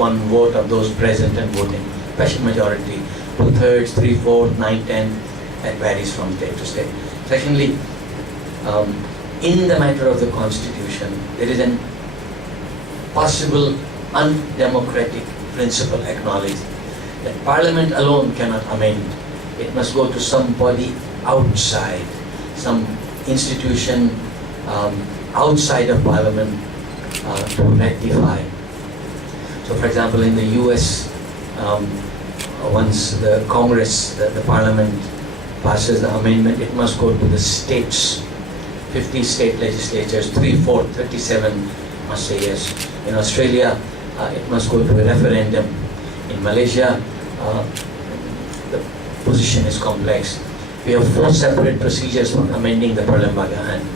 one vote of those present and voting. Special majority, 2/3, 3/4, 9/10, that varies from state to state. Secondly, in the matter of the constitution, there is an possible undemocratic principle acknowledged that Parliament alone cannot amend. It must go to somebody outside, some institution outside of Parliament to ratify. So for example, in the US, once the Congress, the Parliament passes the amendment, it must go to the states. 50 state legislatures, 3/4, 37 must say yes. In Australia, it must go to a referendum. In Malaysia, the position is complex. We have 4 separate procedures for amending the Perlembagaan.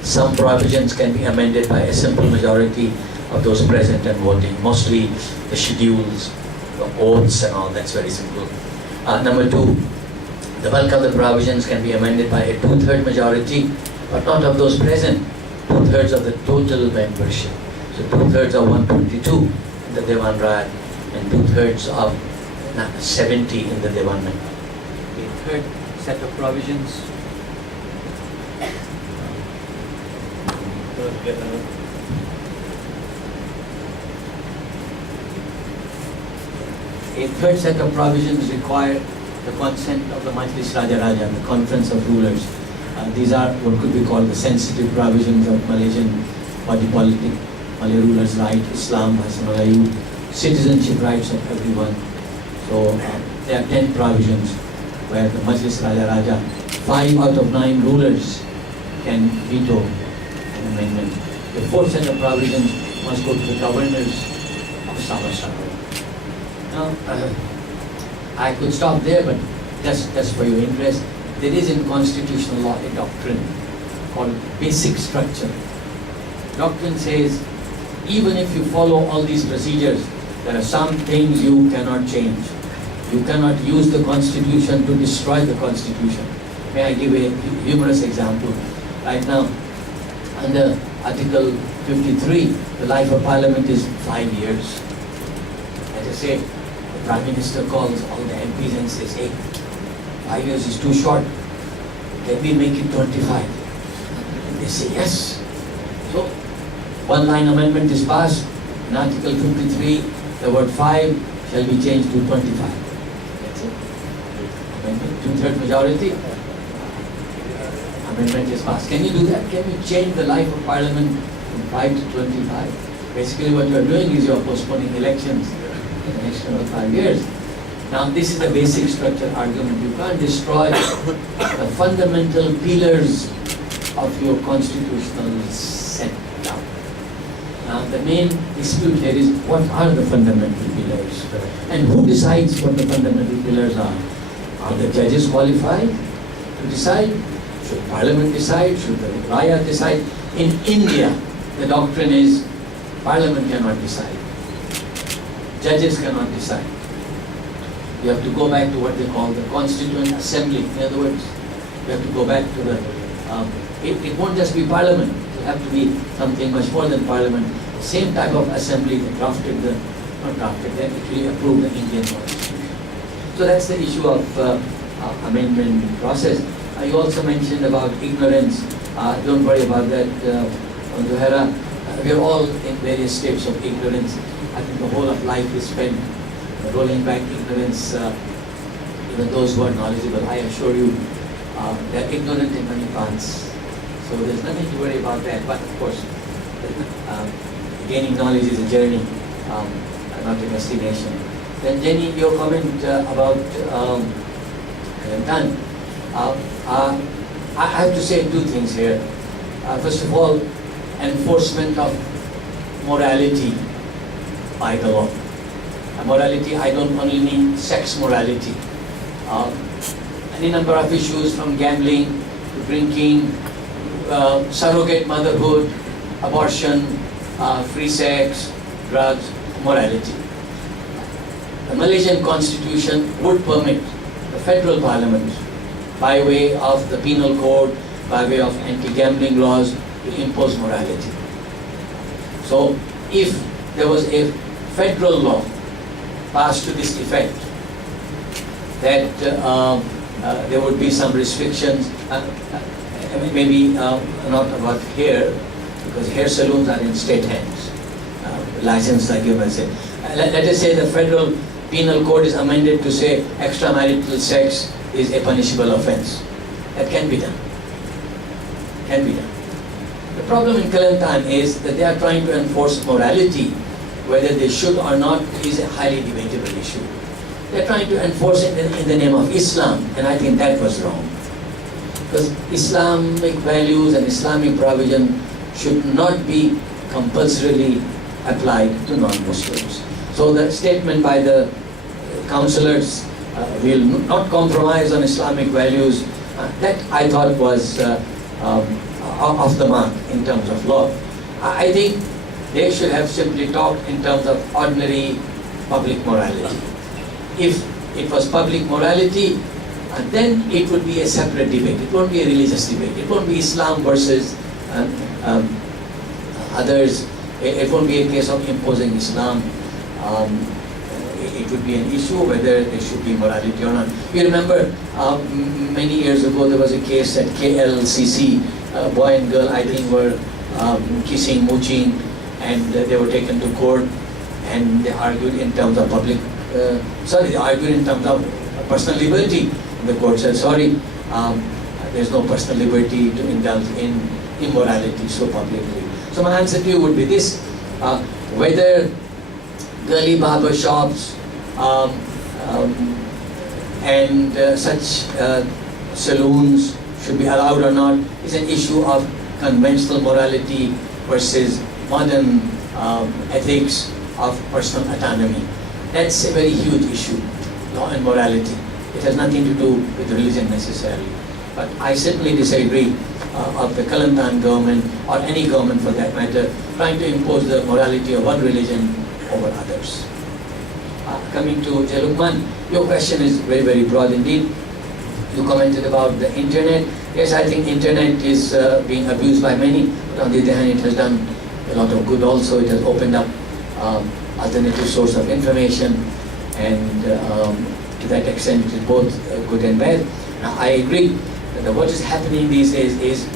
Some provisions can be amended by a simple majority of those present and voting. Mostly the schedules, the oaths and all, that's very simple. Number 2, the bulk of the provisions can be amended by a 2/3 majority, but not of those present, 2/3 of the total membership. So 2/3 of 122 in the Dewan Raj and 2/3 of 70 in the Dewan Member. The third set of provisions. A third set of provisions require the consent of the Majlis Raja Raja, the Conference of Rulers. These are what could be called the sensitive provisions of Malaysian body politic, Malay rulers' right, Islam, Bahasa Melayu, citizenship rights of everyone. So there are 10 provisions where the Majlis Raja Raja, 5 out of 9 rulers can veto an amendment. The fourth set of provisions must go to the governors of Sabah Sarawak. Now, I could stop there, but just for your interest, there is in constitutional law a doctrine called basic structure. Doctrine says, even if you follow all these procedures, there are some things you cannot change. You cannot use the constitution to destroy the constitution. May I give a humorous example? Right now, under Article 53, the life of Parliament is 5 years. As I say, the Prime Minister calls all the MPs and says, hey, 5 years is too short. Can we make it 25? And they say yes. So, one-line amendment is passed. In Article 53, the word 5 shall be changed to 25. That's it. Amendment, 2/3 majority. Amendment is passed. Can you do that? Can you change the life of Parliament from 5 to 25? Basically what you are doing is you are postponing elections in the next 5 years. Now this is the basic structure argument. You can't destroy the fundamental pillars of your constitutional setup. Now the main dispute here is what are the fundamental pillars? And who decides what the fundamental pillars are? Are the judges qualified to decide? Should Parliament decide? Should the Raya decide? In India, the doctrine is Parliament cannot decide. Judges cannot decide. You have to go back to what they call the Constituent Assembly. In other words, you have to go back to the, it won't just be Parliament. It will have to be something much more than Parliament. The same type of assembly that drafted the, not drafted, that actually approved the Indian Constitution. So that's the issue of amendment process. You also mentioned about ignorance. Don't worry about that, Zuhaira. We are all in various states of ignorance. I think the whole of life is spent rolling back ignorance. Even those who are knowledgeable, I assure you, they are ignorant in many parts. So there's nothing to worry about that. But of course, gaining knowledge is a journey, not a destination. Then Jenny, your comment about Kelantan. I have to say 2 things here. First of all, enforcement of morality by the law. Morality, I don't only mean sex morality. Any number of issues from gambling to drinking, surrogate motherhood, abortion, free sex, drugs, morality. The Malaysian Constitution would permit the federal parliament, by way of the penal code, by way of anti-gambling laws, to impose morality. So if there was a federal law passed to this effect that there would be some restrictions, maybe not about hair, because hair salons are in state hands, licensed like you must say. Let us say the federal penal code is amended to say extramarital sex is a punishable offense. That can be done. Can be done. The problem in Kelantan is that they are trying to enforce morality. Whether they should or not is a highly debatable issue. They are trying to enforce it in the name of Islam, and I think that was wrong. Because Islamic values and Islamic provision should not be compulsorily applied to non-Muslims. So the statement by the councillors, will not compromise on Islamic values, that I thought was off the mark in terms of law. I think they should have simply talked in terms of ordinary public morality. If it was public morality, then it would be a separate debate. It won't be a religious debate. It won't be Islam versus others. It won't be a case of imposing Islam. It would be an issue whether there should be morality or not. You remember many years ago there was a case at KLCC, boy and girl I think were kissing, mooching, and they were taken to court and they argued in terms of they argued in terms of personal liberty. The court said, sorry, there's no personal liberty to indulge in immorality so publicly. So my answer to you would be this, whether girly barber shops and such saloons should be allowed or not is an issue of conventional morality versus modern ethics of personal autonomy. That's a very huge issue, law and morality. It has nothing to do with religion necessarily. But I certainly disagree of the Kelantan government, or any government for that matter, trying to impose the morality of one religion over others. Coming to Jalukman, your question is very, very broad indeed. You commented about the internet. Yes, I think internet is being abused by many, but on the other hand, it has done a lot of good also. It has opened up alternative source of information, and to that extent, it is both good and bad. Now, I agree that what is happening these days is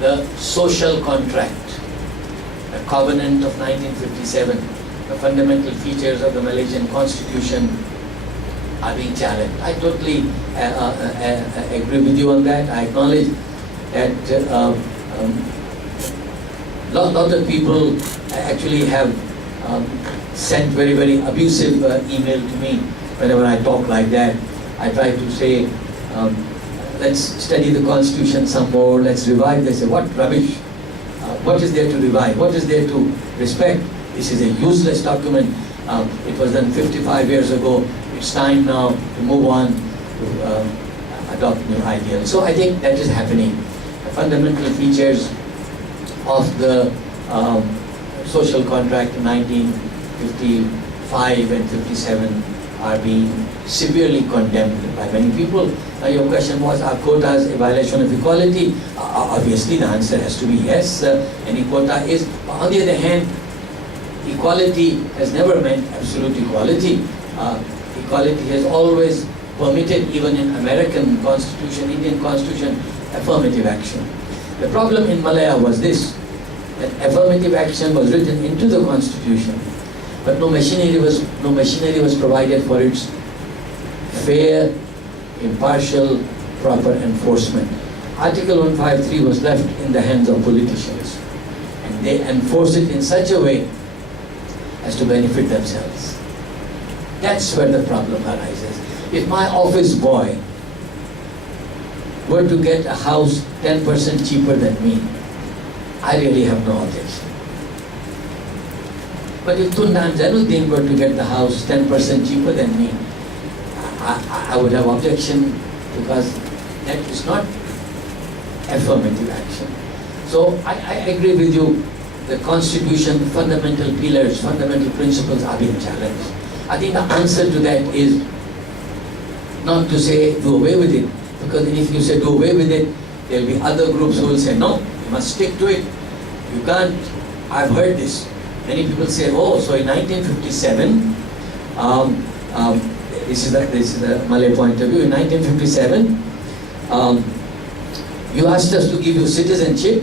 the social contract, the covenant of 1957, the fundamental features of the Malaysian constitution are being challenged. I totally agree with you on that. I acknowledge that lot of people actually have sent very, very abusive email to me whenever I talk like that. I try to say, let's study the constitution some more, let's revive. They say, what rubbish? What is there to revive? What is there to respect? This is a useless document. It was done 55 years ago. It's time now to move on to adopt new ideals. So I think that is happening. The fundamental features of the social contract in 1955 and 57 are being severely condemned by many people. Now your question was, are quotas a violation of equality? Obviously the answer has to be yes. Any quota is. On the other hand, equality has never meant absolute equality. Equality has always permitted, even in American constitution, Indian constitution, affirmative action. The problem in Malaya was this, that affirmative action was written into the constitution, but no machinery was provided for its fair, impartial, proper enforcement. Article 153 was left in the hands of politicians, and they enforced it in such a way as to benefit themselves. That's where the problem arises. If my office boy were to get a house 10% cheaper than me, I really have no objection. But if Tundam Jainuddin were to get the house 10% cheaper than me, I would have objection, because that is not affirmative action. So I agree with you. The constitution, fundamental pillars, fundamental principles are being challenged. I think the answer to that is not to say do away with it, because if you say do away with it, there will be other groups who will say no, you must stick to it. You can't. I've heard this. Many people say, oh, so in 1957, this is the Malay point of view. In 1957, you asked us to give you citizenship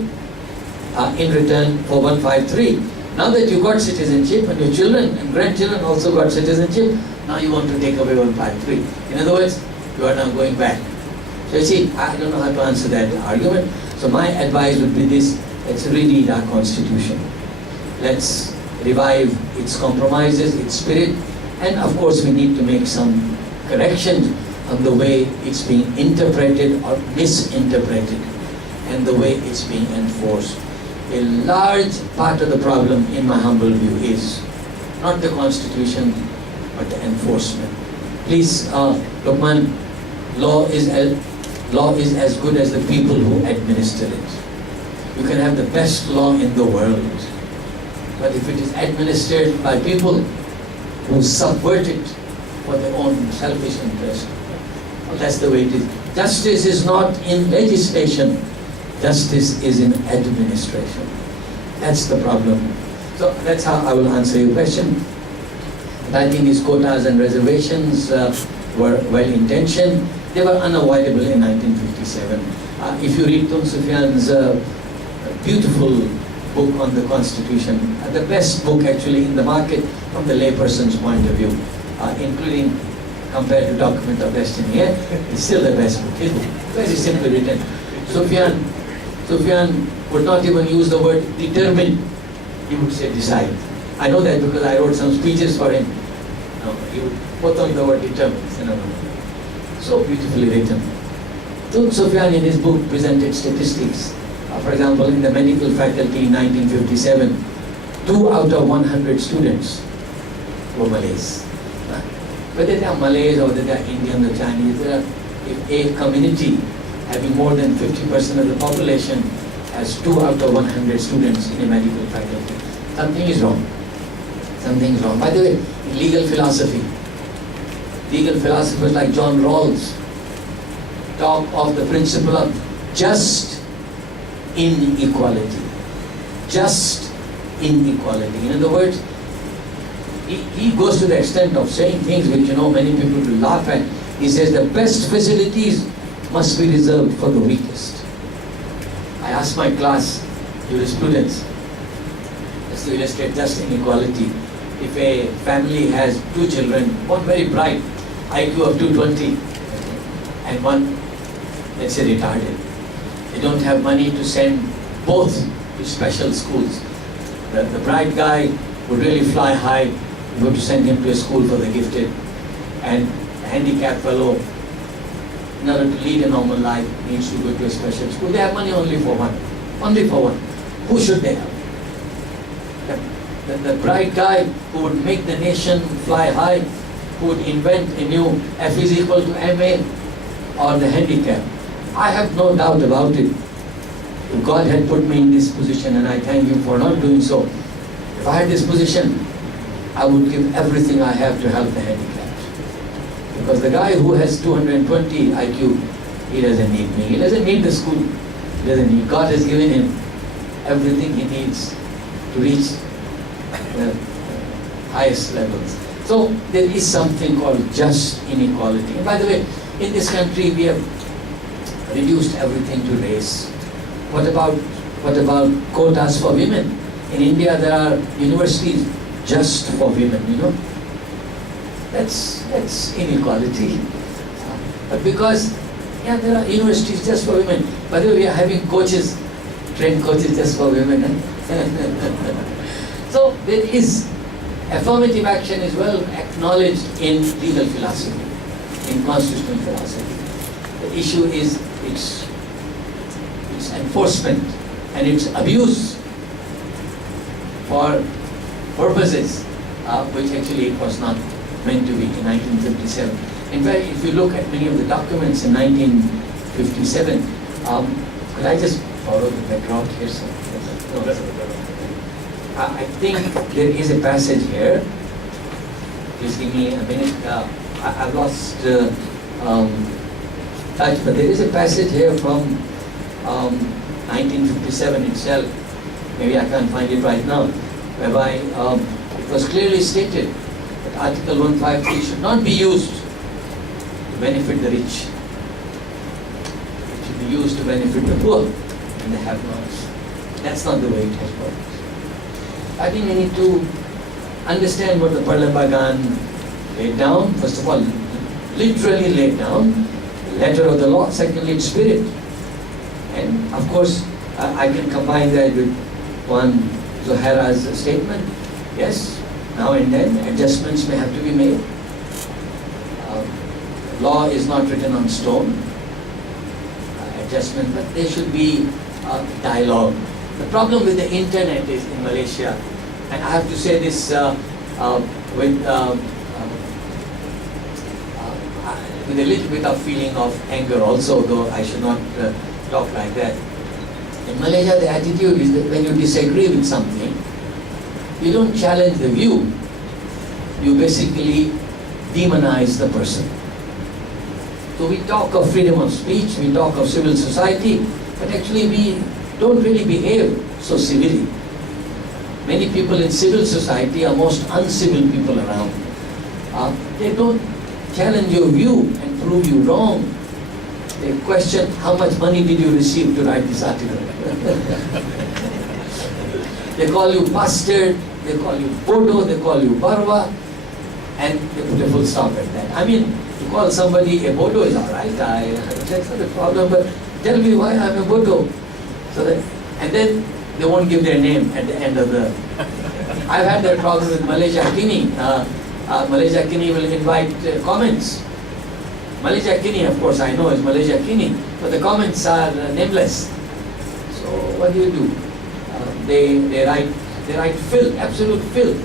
in return for 153. Now that you got citizenship and your children and grandchildren also got citizenship, now you want to take away 153. In other words, you are now going back. So you see, I don't know how to answer that argument. So my advice would be this: let's reread our constitution. Let's revive its compromises, its spirit, and of course we need to make some corrections on the way it's being interpreted or misinterpreted and the way it's being enforced. A large part of the problem, in my humble view, is not the constitution but the enforcement. Please, Luqman, law is as good as the people who administer it. You can have the best law in the world, but if it is administered by people who subvert it for their own selfish interest, well, that's the way it is. Justice is not in legislation. Justice is in administration. That's the problem. So that's how I will answer your question. And I think these quotas and reservations were well-intentioned. They were unavoidable in 1957. If you read Tun Sufyan's beautiful book on the Constitution, the best book actually in the market from the layperson's point of view, including compared to Document of Destiny, it's still the best book. It's very simply written. Sufyan would not even use the word determine, he would say decide. I know that because I wrote some speeches for him. No, he would put on the word determine. So beautifully written. Tun Sufyan in his book presented statistics. For example, in the medical faculty in 1957, 2 out of 100 students were Malays. Whether they are Malays or whether they are Indian or Chinese, if a community having more than 50% of the population has 2 out of 100 students in a medical faculty, something is wrong. Something is wrong. By the way, in legal philosophers like John Rawls talk of the principle of just inequality. Just inequality. In other words, he goes to the extent of saying things which many people will laugh at. He says the best facilities must be reserved for the weakest. I asked my class, jurisprudence, just to illustrate just inequality. If a family has 2 children, one very bright, IQ of 220, and one, let's say, retarded, they don't have money to send both to special schools. The bright guy would really fly high, you have to send him to a school for the gifted, and the handicapped fellow, in order to lead a normal life, needs to go to a special school. They have money only for one. Only for one. Who should they have? The bright guy who would make the nation fly high, who would invent a new F is equal to MA, or the handicapped. I have no doubt about it. If God had put me in this position, and I thank Him for not doing so, if I had this position, I would give everything I have to help the handicapped. Because the guy who has 220 IQ, he doesn't need me. He doesn't need the school. He doesn't need. God has given him everything he needs to reach the highest levels. So there is something called just inequality. And by the way, in this country we have reduced everything to race. What about quotas for women? In India there are universities just for women, That's inequality. But because, there are universities just for women. By the way, we are having coaches, trained coaches just for women. So there is affirmative action is well acknowledged in legal philosophy, in constitutional philosophy. The issue is its enforcement and its abuse for purposes which actually it was not meant to be in 1957. In fact, if you look at many of the documents in 1957, could I just borrow the background here? I think there is a passage here. Please give me a minute. I've lost touch, but there is a passage here from 1957 itself. Maybe I can't find it right now. whereby it was clearly stated that Article 153 should not be used to benefit the rich. It should be used to benefit the poor and the have-nots. That's not the way it has worked. I think we need to understand what the Parlambagan laid down. First of all, literally laid down the letter of the law. Secondly, its spirit. And of course, I can combine that with one Zohara's statement. Yes, now and then adjustments may have to be made. Law is not written on stone. Adjustment, but there should be dialogue. The problem with the internet is in Malaysia, and I have to say this with a little bit of feeling of anger also, though I should not talk like that. In Malaysia, the attitude is that when you disagree with something, you don't challenge the view, you basically demonize the person. So we talk of freedom of speech, we talk of civil society, but actually we don't really behave so civilly. Many people in civil society are most uncivil people around. They don't challenge your view and prove you wrong. They question how much money did you receive to write this article. They call you bastard, they call you bodo, they call you barwa, and they put a full stop at that. I mean, to call somebody a bodo is alright, that's not a problem, but tell me why I'm a bodo. So that, and then they won't give their name at the end of the... I've had that problem with Malaysia Kini. Malaysia Kini will invite comments. Malaysia Kini, of course, I know is Malaysia Kini, but the comments are nameless. So what do? They write filth, absolute filth.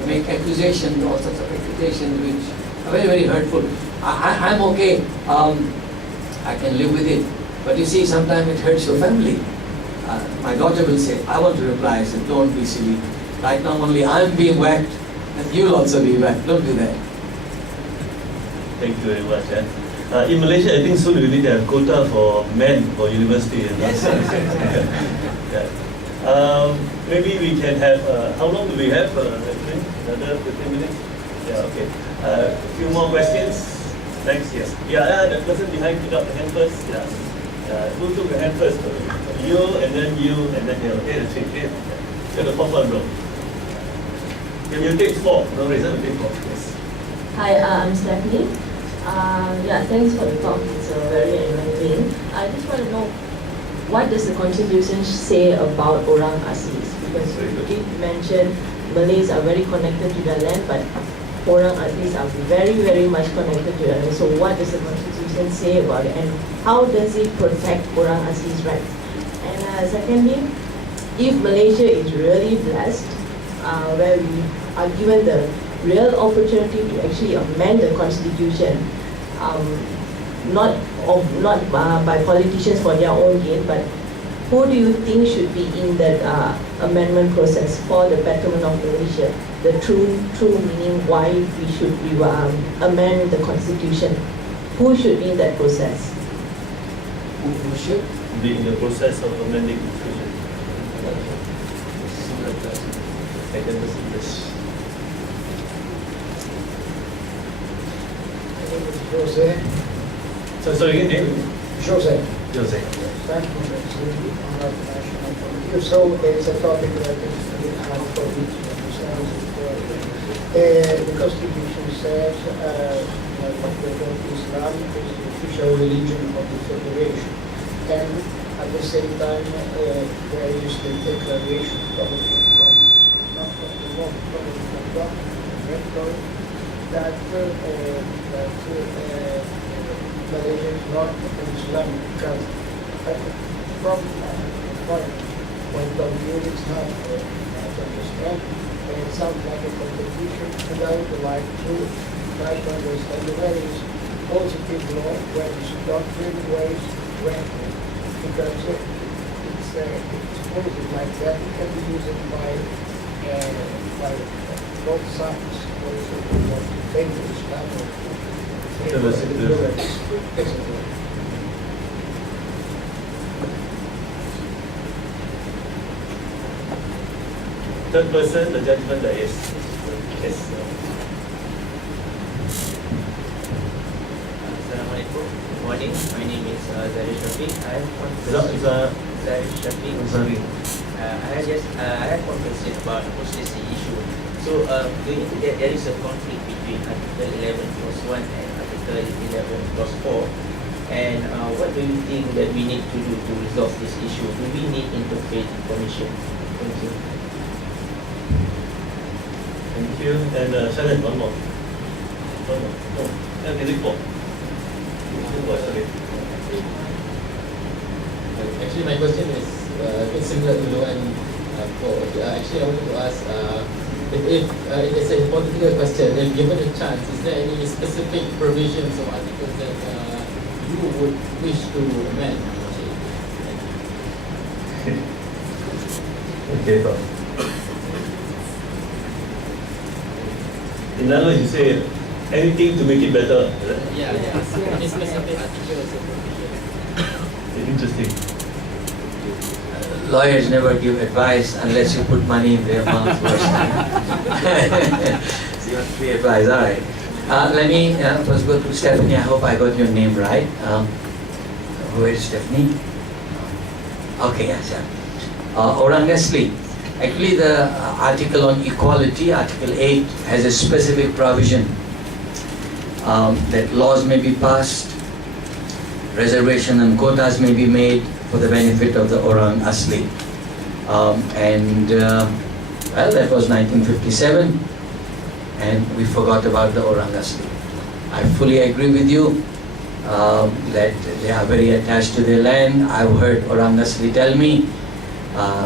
They make accusations, all sorts of accusations which are very, very hurtful. I'm okay, I can live with it. But you see, sometimes it hurts your family. My daughter will say, I want to reply. I said, don't be silly. Right now only I'm being whacked, and you'll also be whacked. Don't do that. Thank you very much. In Malaysia, I think soon we need to have quota for men for university. Yes. Yeah. Maybe we can have, how long do we have? Another 15 minutes? Yeah, okay. A few more questions. Thanks, yes. Yeah, the person behind put up the hand first. Yeah. Who took the hand first? You, and then you, and then you. Okay, that's it. So the fourth one, bro. Can you take four? No reason to take four. Yes. Hi, I'm Stephanie. Yeah, thanks for the talk. It's very enlightening. I just want to know, what does the Constitution say about Orang Aslis? Because you did mention Malays are very connected to their land, but Orang Aslis are very, very much connected to their land. So what does the Constitution say about it? And how does it protect Orang Aslis' rights? And secondly, if Malaysia is really blessed, where we are given the real opportunity to actually amend the Constitution, not by politicians for their own gain, but who do you think should be in that amendment process for the betterment of Malaysia? The true meaning why we should amend the Constitution. Who should be in that process? Who should be in the process of amending the Constitution? Second person, yes. Jose. So sorry, again, name? Jose. Jose. Thank you for the national point of view. So it's a topic that is very hard for me to understand. The Constitution says that Islam is the official religion of the Federation. And at the same time, there is the declaration probably from, not from the law, probably from God, that Malaysia is not an Islamic country. From foreign point of view, it's hard to understand. It sounds like a contradiction, and I would like to try to understand the various positive law, where is doctrine, where is granted, because it's positive like that. It can be used by both sides. Also, what to favor Islam or favor third person, the judgment that is. Yes. Assalamualaikum. Good morning. My name is Zarish Shafiq. I have one Is that, question. Zarish Shafiq. sorry. I have one question about hostility issue. So, do you think that there is a conflict between Article 11 clause 1 and Article 11 clause 4? And what do you think that we need to do to resolve this issue? Do we need interfaith information? Thank you. Thank you. And Shannon, one more. One more. No. Okay, report. Sorry. Actually, my question is a bit similar to the one for. Actually, I wanted to ask if it's a hypothetical question, then given a chance, is there any specific provisions or articles that you would wish to amend? Okay, so. In other words, you say anything to make it better. Yeah, any specific articles or provisions. Interesting. Lawyers never give advice unless you put money in their mouth first. So you want free advice, all right. Let me first go to Stephanie. I hope I got your name right. Where is Stephanie? Okay, yes, yeah. Orang Asli. Actually, the article on equality, Article 8, has a specific provision that laws may be passed, reservation and quotas may be made for the benefit of the Orang Asli. Well, that was 1957, and we forgot about the Orang Asli. I fully agree with you that they are very attached to their land. I've heard Orang Asli tell me,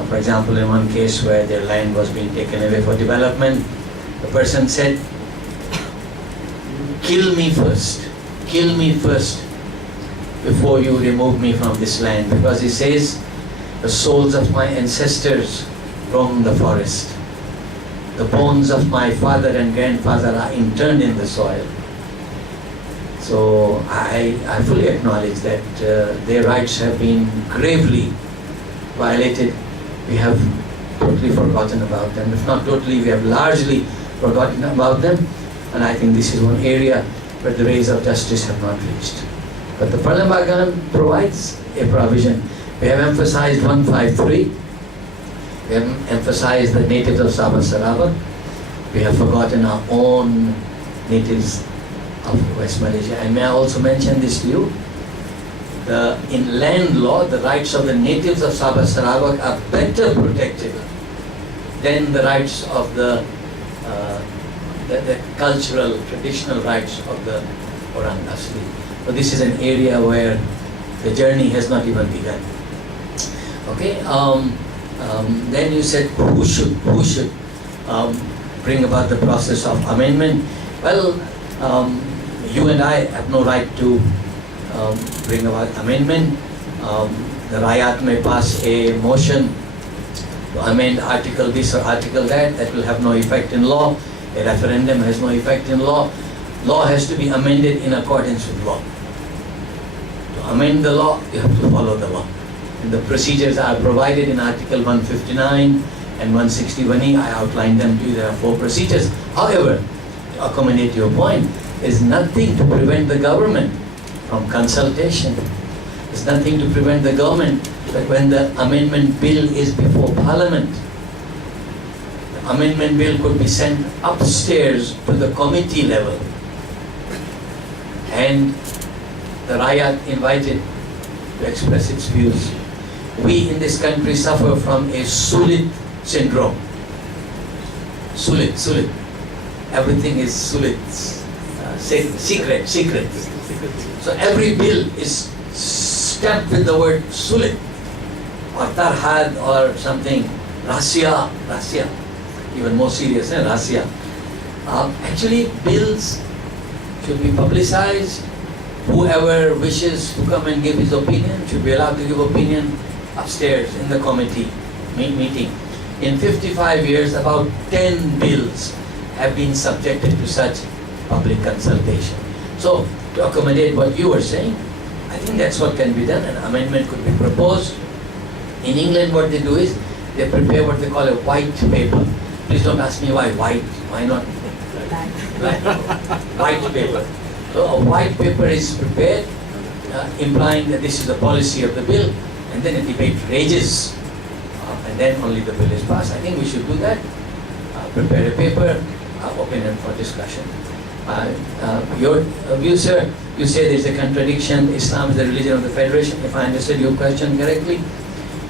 for example, in one case where their land was being taken away for development, the person said, kill me first before you remove me from this land, because he says the souls of my ancestors roam the forest, the bones of my father and grandfather are interned in the soil. So I fully acknowledge that their rights have been gravely violated. We have totally forgotten about them. If not totally, we have largely forgotten about them, and I think this is one area where the rays of justice have not reached. But the Parliament provides a provision. We have emphasized 153. We have emphasized the natives of Sabah Sarawak. We have forgotten our own natives of West Malaysia. And may I also mention this to you? In land law, the rights of the natives of Sabah Sarawak are better protected than the rights of the cultural, traditional rights of the Orang Asli. But this is an area where the journey has not even begun. Okay. Then you said who should bring about the process of amendment. Well, you and I have no right to bring about amendment. The Rakyat may pass a motion to amend article this or article that. That will have no effect in law. A referendum has no effect in law. Law has to be amended in accordance with law. To amend the law, you have to follow the law. And the procedures are provided in Article 159 and 161E. I outlined them to you. There are 4 procedures. However, to accommodate your point, there's nothing to prevent the government from consultation. There's nothing to prevent the government that when the amendment bill is before Parliament, the amendment bill could be sent upstairs to the committee level, and the Rakyat invited to express its views. We in this country suffer from a Sulit syndrome. Sulit. Everything is Sulit. Secret. So every bill is stamped with the word Sulit or Tarhad or something. Rahsia. Even more serious, Rahsia. Actually, bills should be publicized. Whoever wishes to come and give his opinion should be allowed to give opinion upstairs in the committee meeting. In 55 years, about 10 bills have been subjected to such public consultation. So, to accommodate what you were saying, I think that's what can be done. An amendment could be proposed. In England, what they do is they prepare what they call a white paper. Please don't ask me why white. Why not black? White paper. So a white paper is prepared, implying that this is the policy of the bill, and then a debate rages, and then only the bill is passed. I think we should do that. Prepare a paper, open it for discussion. Your view, sir, you say there is a contradiction. Islam is the religion of the Federation, if I understood your question correctly.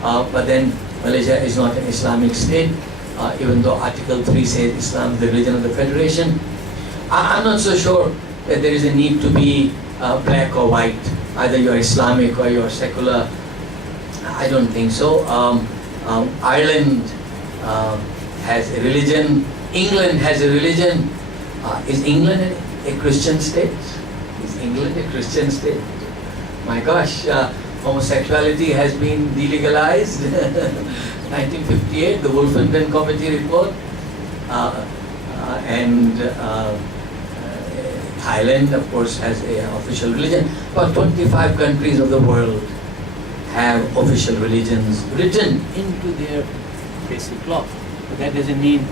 But then Malaysia is not an Islamic state, even though Article 3 says Islam is the religion of the Federation. I'm not so sure that there is a need to be black or white. Either you're Islamic or you're secular. I don't think so. Ireland has a religion. England has a religion. Is England a Christian state? Is England a Christian state? My gosh, homosexuality has been delegalized. 1958, the Wolfenden Committee report. And Thailand, of course, has an official religion. But 25 countries of the world have official religions written into their basic law. But that doesn't mean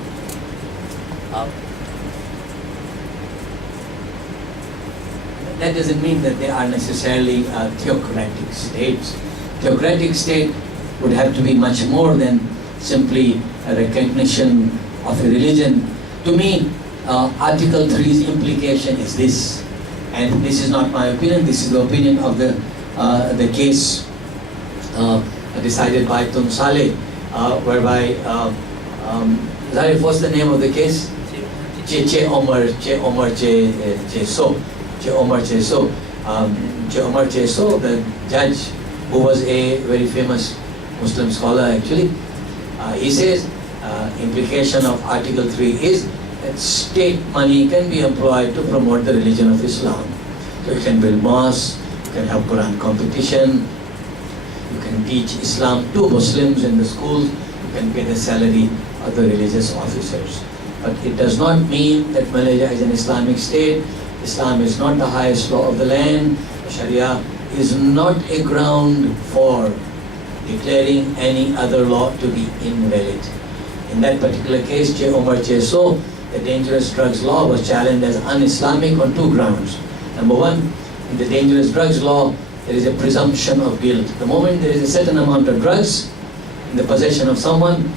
that they are necessarily theocratic states. Theocratic state would have to be much more than simply a recognition of a religion. To me, Article 3's implication is this, and this is not my opinion, this is the opinion of the case decided by Tun Saleh, whereby, Zarif, what's the name of the case? Che Omar Che So, the judge, who was a very famous Muslim scholar actually, he says implication of Article 3 is that state money can be employed to promote the religion of Islam. So you can build mosques, you can have Quran competition, you can teach Islam to Muslims in the schools, you can pay the salary of the religious officers. But it does not mean that Malaysia is an Islamic state. Islam is not the highest law of the land. Sharia is not a ground for declaring any other law to be invalid. In that particular case, Che Omar Che So, the dangerous drugs law was challenged as un-Islamic on two grounds. Number one, in the dangerous drugs law, there is a presumption of guilt. The moment there is a certain amount of drugs in the possession of someone,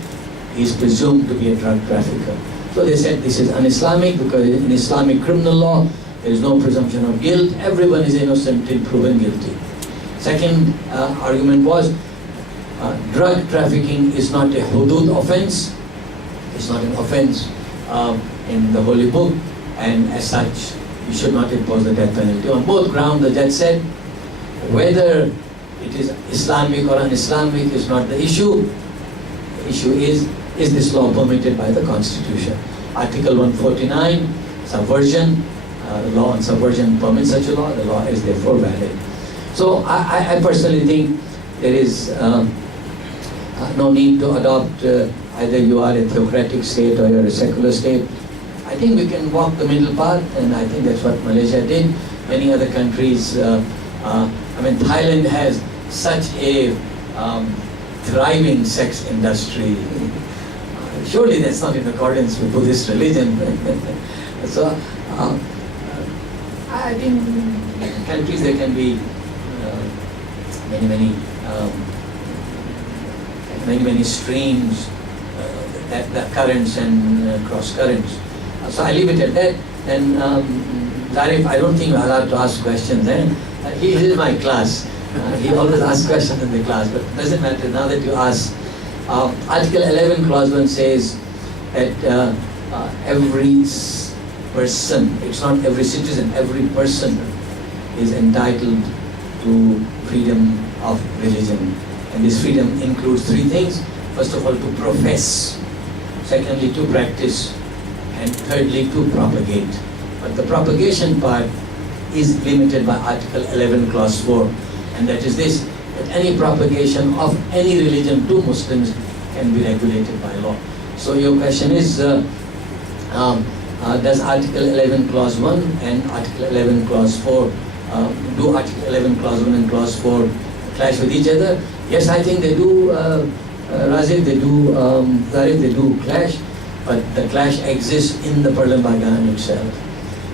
he is presumed to be a drug trafficker. So they said this is un-Islamic because in Islamic criminal law, there is no presumption of guilt. Everyone is innocent until proven guilty. Second argument was drug trafficking is not a hudud offense. It's not an offense in the Holy Book, and as such, you should not impose the death penalty. On both grounds, the judge said, whether it is Islamic or un-Islamic is not the issue. The issue is this law permitted by the Constitution? Article 149, subversion, law on subversion permits such a law, the law is therefore valid. So I personally think there is no need to adopt either you are a theocratic state or you're a secular state. I think we can walk the middle path, and I think that's what Malaysia did. Many other countries, Thailand has such a thriving sex industry. Surely that's not in accordance with Buddhist religion. So I think in countries there can be many streams, that currents and cross currents. So I leave it at that. And Zarif, I don't think you're allowed to ask questions. He is my class. He always asks questions in the class, but it doesn't matter now that you ask. Article 11, Clause 1 says that every person, it's not every citizen, every person is entitled to freedom of religion. And this freedom includes three things. First of all, to profess. Secondly, to practice. And thirdly, to propagate. But the propagation part is limited by Article 11, Clause 4. And that is this, that any propagation of any religion to Muslims can be regulated by law. So your question is, does Article 11, Clause 1 and Article 11, Clause 4, do Article 11, Clause 1 and Clause 4 clash with each other? Yes, I think they do Razif, they do, Zarif, they do clash, but the clash exists in the Perlembagan itself.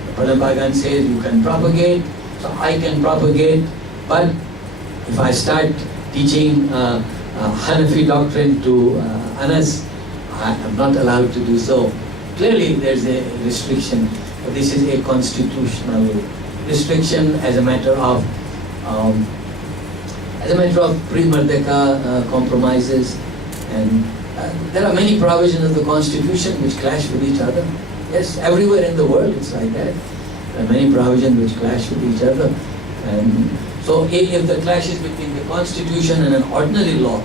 The Perlembagan says you can propagate, so I can propagate, but if I start teaching Hanafi doctrine to Anas, I am not allowed to do so. Clearly there's a restriction, but this is a constitutional restriction as a matter of pre-Merdeka compromises, and there are many provisions of the constitution which clash with each other. Yes, everywhere in the world it's like that. There are many provisions which clash with each other, and so if the clash is between the constitution and an ordinary law,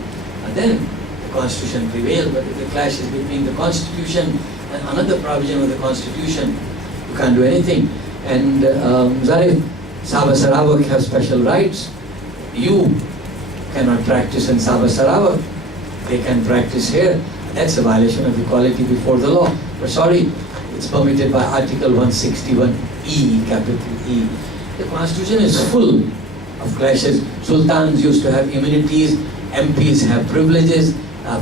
then the constitution prevails. But if the clash is between the constitution and another provision of the constitution, you can't do anything. And Zarif, Sabah Sarawak have special rights. You cannot practice in Sabah Sarawak. They can practice here. That's a violation of equality before the law. But sorry, it's permitted by Article 161E, capital E. The constitution is full of clashes. Sultans used to have immunities, MPs have privileges,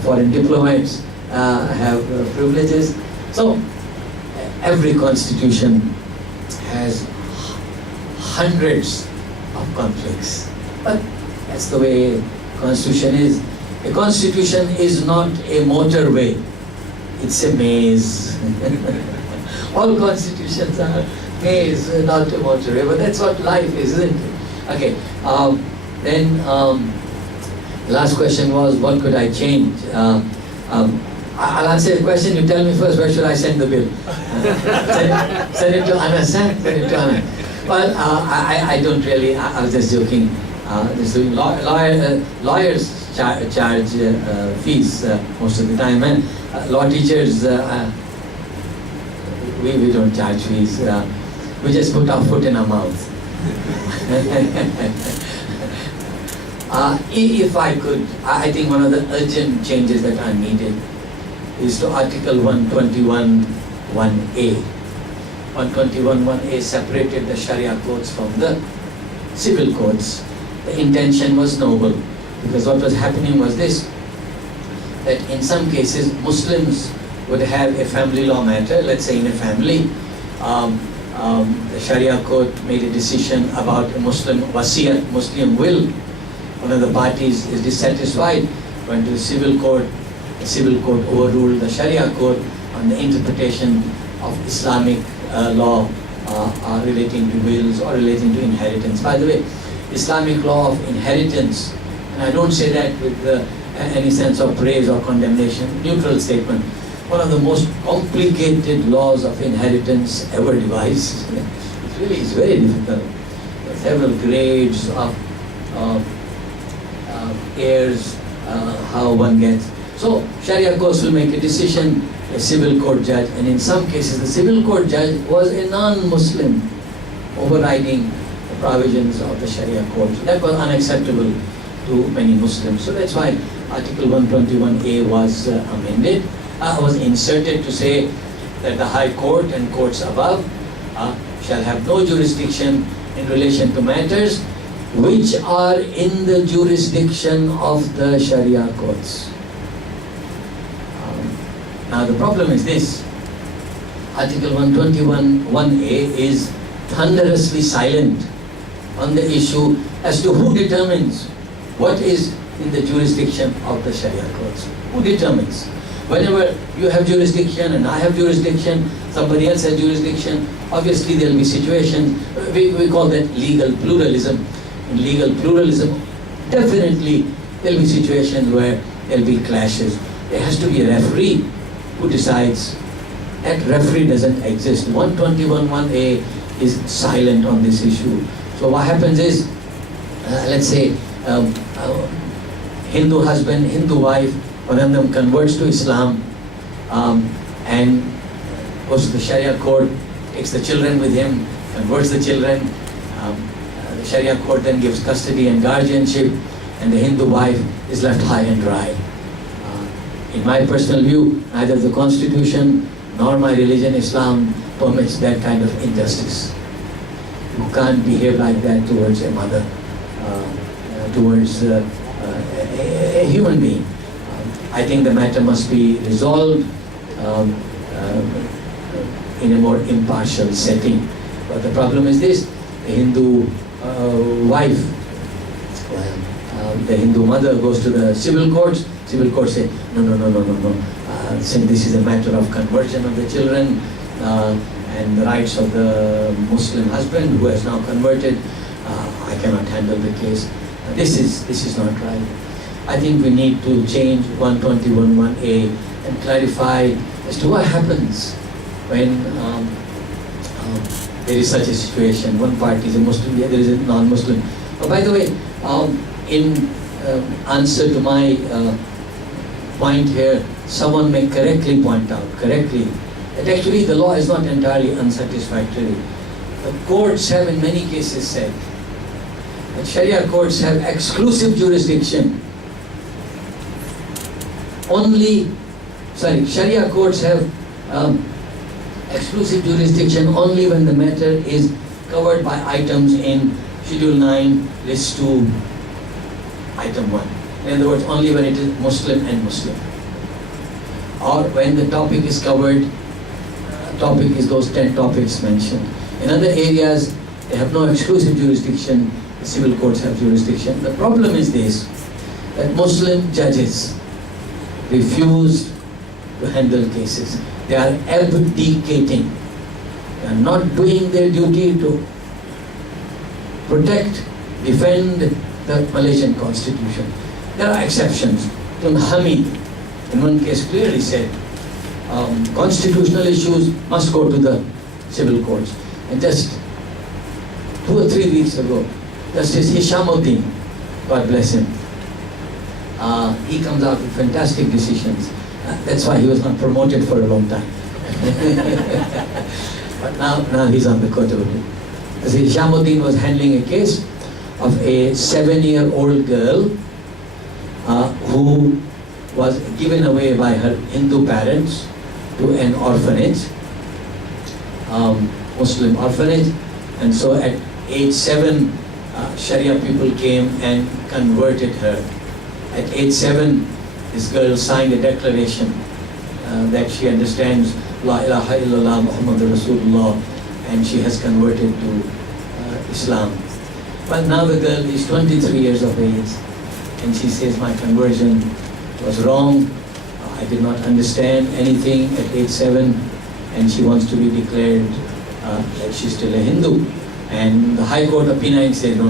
foreign diplomats have privileges. So every constitution has hundreds of conflicts. But that's the way constitution is. A constitution is not a motorway, it's a maze. All constitutions are maze, not a motorway, but that's what life is, isn't it? Okay, then last question was, what could I change? I'll answer the question, you tell me first, where should I send the bill? Send it to Anas, send it to Anas. Well, I don't really, I was just joking. Lawyers charge fees most of the time, and law teachers, we don't charge fees. We just put our foot in our mouth. If I could, I think one of the urgent changes that are needed is to Article 121(1)(a). 121(1)(a) separated the Sharia codes from the civil codes. The intention was noble, because what was happening was this, that in some cases Muslims would have a family law matter, let's say in a family, the Sharia court made a decision about a Muslim wasiyat, Muslim will. One of the parties is dissatisfied, went to the civil court overruled the Sharia court on the interpretation of Islamic law relating to wills or relating to inheritance. By the way, Islamic law of inheritance, and I don't say that with any sense of praise or condemnation, neutral statement, one of the most complicated laws of inheritance ever devised. It really is very difficult. There are several grades of heirs, how one gets. So Sharia courts will make a decision, a civil court judge, and in some cases the civil court judge was a non-Muslim, overriding the provisions of the Sharia court. That was unacceptable to many Muslims. So that's why Article 121(a) was amended, was inserted to say that the High Court and courts above shall have no jurisdiction in relation to matters which are in the jurisdiction of the Sharia courts. Now the problem is this, Article 121(1)(a) is thunderously silent on the issue as to who determines what is in the jurisdiction of the Sharia courts. Who determines? Whenever you have jurisdiction and I have jurisdiction, somebody else has jurisdiction, obviously there will be situations, we call that legal pluralism. In legal pluralism, definitely there will be situations where there will be clashes. There has to be a referee who decides. That referee doesn't exist. 121(1)(a) is silent on this issue. So what happens is, let's say, Hindu husband, Hindu wife, one of them converts to Islam and goes to the Sharia court, takes the children with him, converts the children. The Sharia court then gives custody and guardianship, and the Hindu wife is left high and dry. In my personal view, neither the Constitution nor my religion, Islam, permits that kind of injustice. You can't behave like that towards a mother, towards a human being. I think the matter must be resolved in a more impartial setting. But the problem is this: the Hindu wife, the Hindu mother goes to the civil courts. Civil courts say, no. Since this is a matter of conversion of the children and the rights of the Muslim husband who has now converted, I cannot handle the case. This is not right. I think we need to change 121(1)(a) and clarify as to what happens when there is such a situation. One party is a Muslim, the other is a non-Muslim. By the way, in answer to my point here, someone may correctly point out, that actually the law is not entirely unsatisfactory. The courts have in many cases said that Sharia courts have exclusive jurisdiction. Sharia courts have exclusive jurisdiction only when the matter is covered by items in Schedule 9, List 2, Item 1. In other words, only when it is Muslim and Muslim. Or when the topic is covered, topic is those 10 topics mentioned. In other areas, they have no exclusive jurisdiction, the civil courts have jurisdiction. The problem is this, that Muslim judges refuse to handle cases. They are abdicating. They are not doing their duty to protect, defend the Malaysian constitution. There are exceptions. Tun Hamid, in one case, clearly said, constitutional issues must go to the civil courts. And just 2 or 3 weeks ago, Justice Hishamuddin, God bless him, he comes out with fantastic decisions. That's why he was not promoted for a long time. But now he's on the Court of Appeal. Hishamuddin was handling a case of a 7-year-old girl who was given away by her Hindu parents to an orphanage, Muslim orphanage, and so at age 7, Sharia people came and converted her. At age 7, this girl signed a declaration that she understands La ilaha illallah Muhammadur Rasulullah, and she has converted to Islam. But now the girl is 23 years of age, and she says, my conversion was wrong. I did not understand anything at age 7, and she wants to be declared that she's still a Hindu. And the High Court of Penang said, no.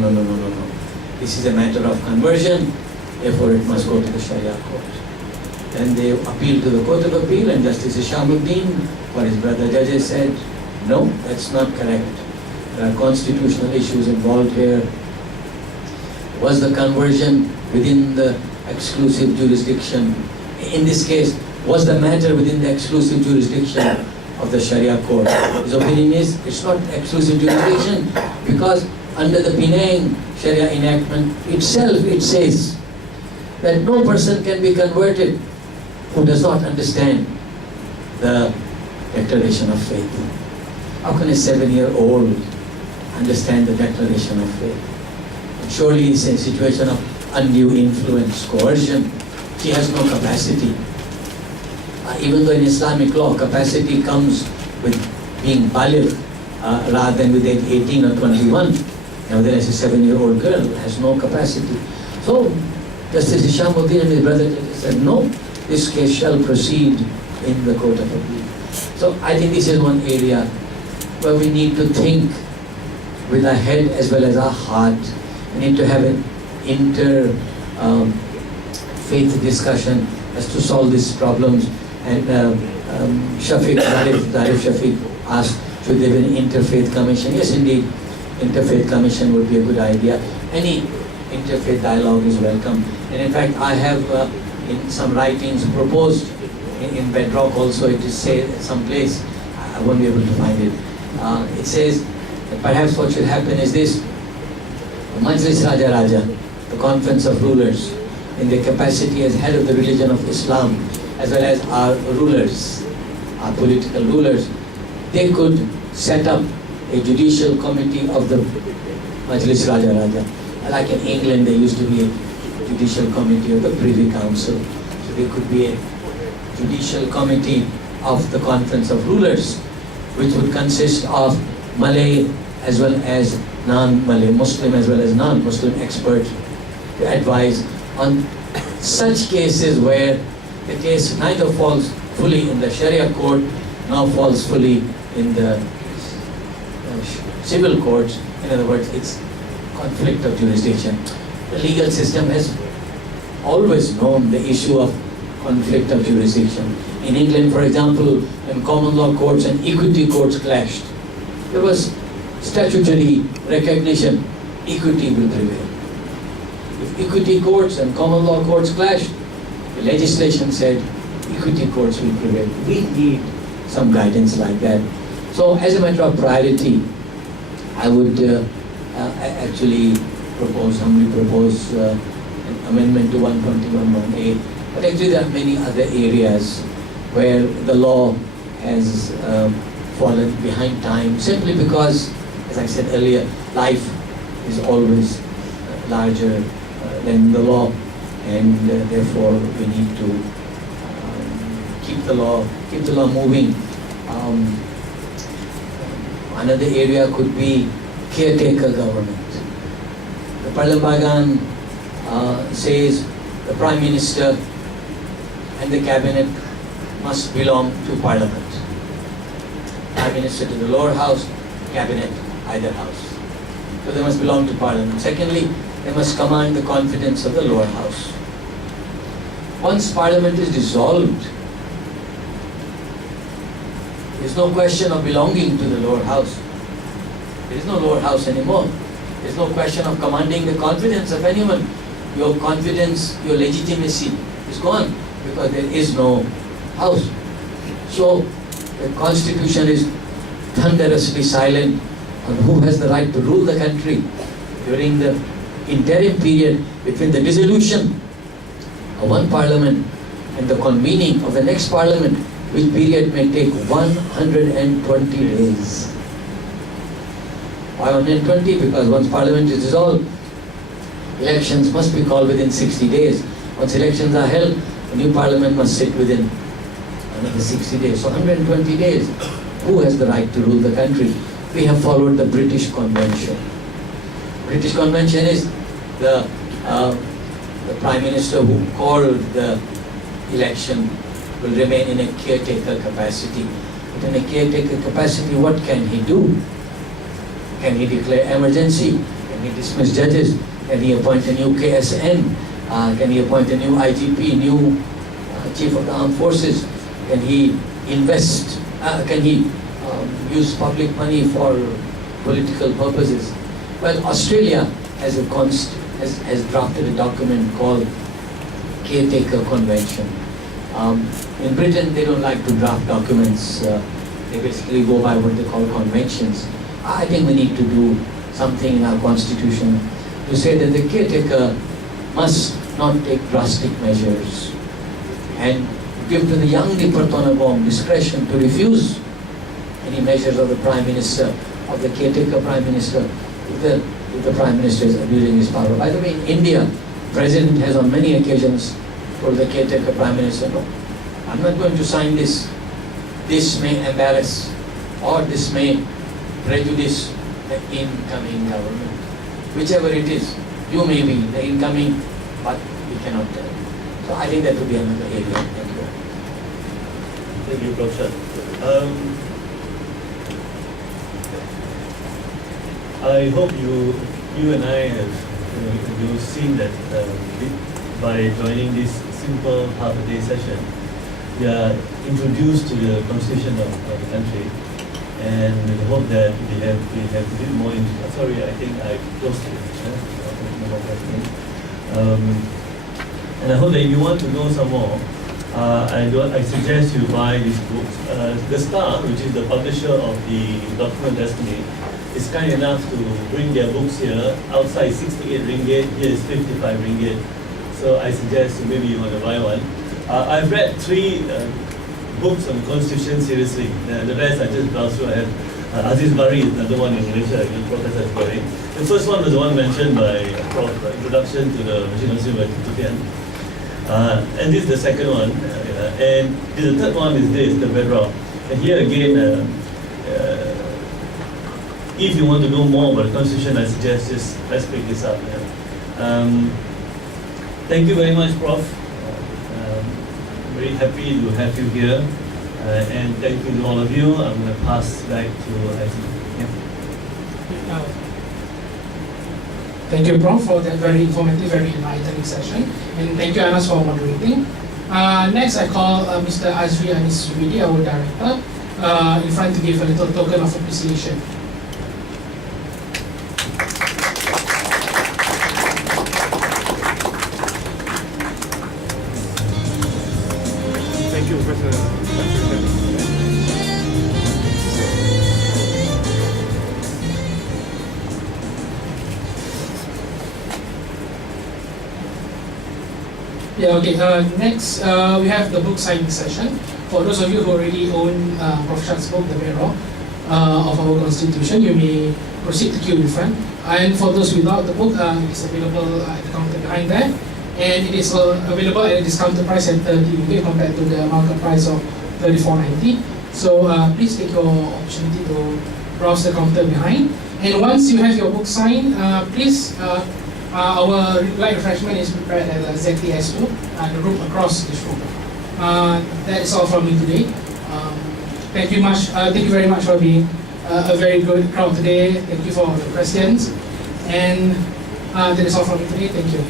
This is a matter of conversion, therefore it must go to the Sharia court. Then they appealed to the Court of Appeal, and Justice Hishamuddin, or his brother judges, said, no, that's not correct. There are constitutional issues involved here. Was the conversion within the exclusive jurisdiction? In this case, was the matter within the exclusive jurisdiction of the Sharia court? His opinion is, it's not exclusive jurisdiction because under the Penang Sharia enactment itself, it says that no person can be converted who does not understand the declaration of faith. How can a 7-year-old understand the declaration of faith? Surely it's a situation of undue influence, coercion. She has no capacity. Even though in Islamic law, capacity comes with being baligh rather than with age 18 or 21. Nevertheless, a 7-year-old girl has no capacity. So, Justice Hishamuddin and his brother said, no, this case shall proceed in the Court of Appeal. So, I think this is one area where we need to think with our head as well as our heart. We need to have an inter-faith discussion as to solve these problems. And Zarif Shafiq asked, should there be an interfaith commission? Yes, indeed, interfaith commission would be a good idea. Any interfaith dialogue is welcome. And in fact, I have in some writings proposed, in Bedrock also, it is said someplace, I won't be able to find it. It says that perhaps what should happen is this: Majlis Raja Raja, the conference of rulers, in their capacity as head of the religion of Islam, as well as our rulers, our political rulers, they could set up a judicial committee of the Majlis Raja Raja. Like in England, there used to be a judicial committee of the Privy Council. So So there could be a judicial committee of the Conference of Rulers, which would consist of Malay as well as non-Malay, Muslim as well as non-Muslim experts to advise on such cases where the case neither falls fully in the Sharia court nor falls fully in the civil courts. In other words, it's conflict of jurisdiction. The legal system has always known the issue of conflict of jurisdiction. In England, for example, when common law courts and equity courts clashed, there was statutory recognition, equity will prevail. If equity courts and common law courts clashed, the legislation said equity courts will prevail. We need some guidance like that. So as a matter of priority, I would actually humbly propose an amendment to 121(1)(a). But actually there are many other areas where the law has fallen behind time simply because, as I said earlier, life is always larger than the law, and therefore we need to keep the law moving. Another area could be caretaker government. The Parliament says the Prime Minister and the Cabinet must belong to Parliament. Prime Minister to the lower house, Cabinet either house. So they must belong to Parliament. Secondly, they must command the confidence of the lower house. Once Parliament is dissolved, there is no question of belonging to the lower house. There is no lower house anymore. There is no question of commanding the confidence of anyone. Your confidence, your legitimacy is gone because there is no house. So the Constitution is thunderously silent on who has the right to rule the country during the interim period between the dissolution of one parliament and the convening of the next parliament, which period may take 120 days. Why 120? Because once parliament is dissolved, elections must be called within 60 days. Once elections are held, the new parliament must sit within another 60 days. So 120 days. Who has the right to rule the country? We have followed the British Convention. British Convention is the Prime Minister who called the election will remain in a caretaker capacity. But in a caretaker capacity, what can he do? Can he declare emergency? Can he dismiss judges? Can he appoint a new KSN? Can he appoint a new IGP, new Chief of the Armed Forces? Can he invest? Can he use public money for political purposes? Well, Australia has drafted a document called Caretaker Convention. In Britain, they don't like to draft documents. They basically go by what they call conventions. I think we need to do something in our constitution to say that the caretaker must not take drastic measures and give to the young Nipartonabong discretion to refuse any measures of the Prime Minister, of the caretaker Prime Minister, if the Prime Minister is abusing his power. By the way, in India, the President has on many occasions told the caretaker Prime Minister, no, I'm not going to sign this. This may embarrass or this may prejudice the incoming government. Whichever it is, you may be the incoming, but we cannot tell. So I think that would be another area. Thank you. Thank you, Professor. I hope you and I have you've seen that by joining this simple half-a-day session, we are introduced to the constitution of the country, and we hope that we have a bit more. Sorry, I think I closed it. And I hope that you want to know some more. I suggest you buy these books. The Star, which is the publisher of the Document Destiny, is kind enough to bring their books here. Outside 68 ringgit, here is 55 ringgit. So I suggest maybe you want to buy one. I've read 3 books on the Constitution seriously. The rest I just browsed through. I have Aziz Bari is another one in Malaysia, Professor Bari. The first one was the one mentioned by Prof, Introduction to the Machine Constitution by Tutupian. And this is the second one. And the third one is this, the bedrock. And here again, if you want to know more about the Constitution, I suggest just let's pick this up. Thank you very much, Prof. Very happy to have you here. And thank you to all of you. I'm going to pass back to Aziz. Thank you, Prof, for that very informative, very enlightening session. And thank you, Anas, for moderating. Next, I call Mr. Azri Anis Subidi, our director, in front to give a little token of appreciation. Thank you, Professor. Yeah, okay. Next, we have the book signing session. For those of you who already own Prof. Shah's book, The Bedrock of our Constitution, you may proceed to queue in front. And for those without the book, it is available at the counter behind there. And it is available at a discounted price at 30 ringgit compared to the market price of 34.90. So please take your opportunity to browse the counter behind. And once you have your book signed, please, our light refreshment is prepared at ZTS2, the room across this room. That is all from me today. Thank you very much for being a very good crowd today. Thank you for the questions. And that is all from me today. Thank you.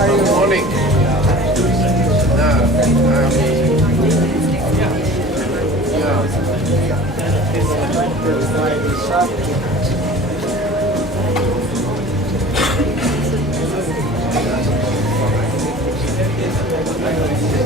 Good morning. Yeah.